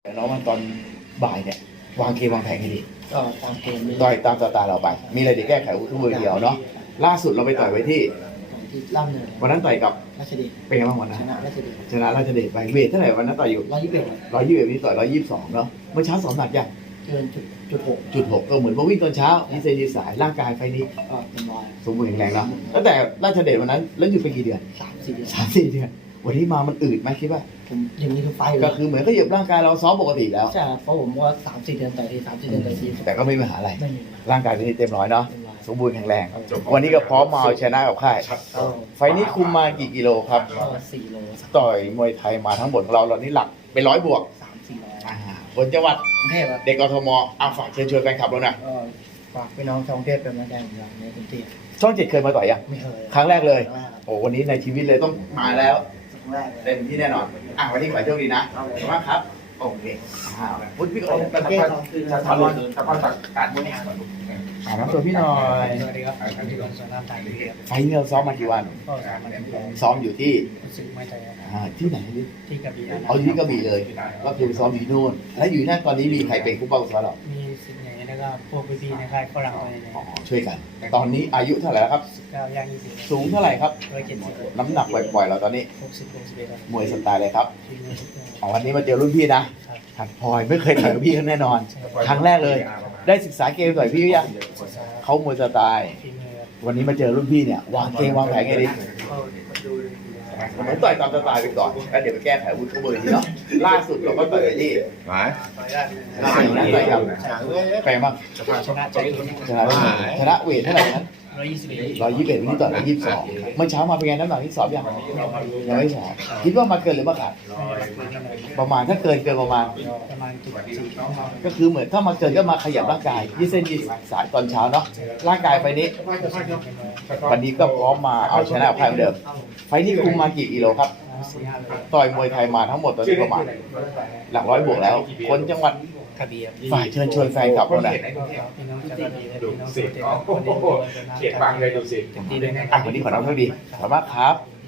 น้องมันตอนบ่ายเนี่ยวางเกมวางแผนให้ดีก็ตามเกมนี้ต่อยตามสไตล์เราไปมีอะไรเดี๋ยวแก้ไขทุกเบอร์เดียวเนาะล่าสุดเราไปต่อยไว้ที่ล่ำเนินวันนั้นต่อยกับราชเดชเป็นไงบ้างวันนั้นชนะราชเดชชนะราชเดชไปเวทเท่าไหร่วันนั้นต่อยอยู่121นี่ต่อย122เนาะเมื่อเช้า2 หนักยังเกินจุด 6 ก็เหมือนพอวิ่งตอนเช้าดีเซนดีสายร่างกายไฟนี้เต็มร้อยสมบูรณ์แข็งแรงเนาะตั้งแต่ราชเดชวันนั้นแล้วหยุดไปกี่เดือน 3-4 เดือน 3-4 เดือนวันนี้มามันอืดไหมคิดว่าผมอย่างนี้คือไฟก็คือเหมือนก็เหยียบร่างกายเราซ้อมปกติแล้วใช่เพราะผมว่า3-4 เดือนต่อยที3-4 เดือนต่อยทีแต่ก็ไม่มีปัญหาอะไรไม่มีร่างกายวันนี้เต็มร้อยเนาะสมบูรณ์แข็งแรงวันนี้ก็พร้อมมาเอาชนะกับค่ายไฟนี้คุมมากี่กิโลครับก็4 โลต่อยมวยไทยมาทั้งหมดของเรานี่หลักเป็น100 บวก 3-400 คนจังหวัดกรุงเทพเด็กกทมฝากเชิญชวนแฟนคลับเราหน่อยฝากพี่น้องชาวกรุงเทพเป็นกำลังใจให้ผมในพื้นที่ช่อง 7เคยมาต่อยยังไม่เคยครั้งแรกเลยโอ้วันนี้ในชีวิตเลยต้องมาแล้วครั้งแรกเต็มที่แน่นอนวันนี้ขอโชคดีนะขอบคุณมากครับโอเคพุทธพี่โอ๊ตประเทศเราคือสะท้อนจากการบริหารน้ำตัวพี่หน่อยสวัสดีครับพี่หลวงสนามไทยไฟนี้เราซ้อมมากี่วันก็3 วันซ้อมอยู่ที่สึกไม่ใจที่ไหนที่กระบี่เอาที่กระบี่เลยก็คือซ้อมอยู่นู่นแล้วอยู่นั่นตอนนี้มีใครเป็นผู้เป้าซ้อมหรอมีสิทธิ์ไหนแล้วก็พวกพี่ๆในค่ายฝรั่งอะไรเนี่ยช่วยกันตอนนี้อายุเท่าไหร่แล้วครับ 19 ย่าง 20 สูงเท่าไหร่ครับ 170 น้ำหนักปล่อยๆเราตอนนี้ 60-61 มวยสไตล์เลยครับวันนี้มาเจอรุ่นพี่นะถัดพลอยไม่เคยต่อยกับพี่เขาแน่นอนครั้งแรกเลยได้ศึกษาเกมต่อยพี่ยังเขามวยสไตล์วันนี้มาเจอรุ่นพี่เนี่ยวางเกมวางแผนไงดีผมต่อยตามสไตล์ไปก่อนแล้วเดี๋ยวไปแก้ไขอาวุธเขาเบอร์นี้เนาะล่าสุดเราก็ต่อยที่หมายล่าสุดนั้นต่อยกับใครบ้างชนะเวทเท่าไหร่นั้น121วันนี้ต่อย122เมื่อเช้ามาเป็นไงน้ำหนักที่สอบยังไม่สอบคิดว่ามาเกินหรือมาขาดประมาณถ้าเกินประมาณก็คือเหมือนถ้ามาเกินก็มาขยับร่างกายยืดเส้นยืดสายตอนเช้าเนาะร่างกายไปนี้วันนี้ก็พร้อมมาเอาชนะไพ่เดิมไฟที่คุมมากี่กิโลครับต่อยมวยไทยมาทั้งหมดตอนนี้ประมาณหลัก100 บวกแล้วคนจังหวัดฝ่ายเชิญชวนแฟนคลับเราหน่อยดูสิเขียนบังเลยดูสิวันนี้ขอน้องโชคดีขอบคุณมากครับ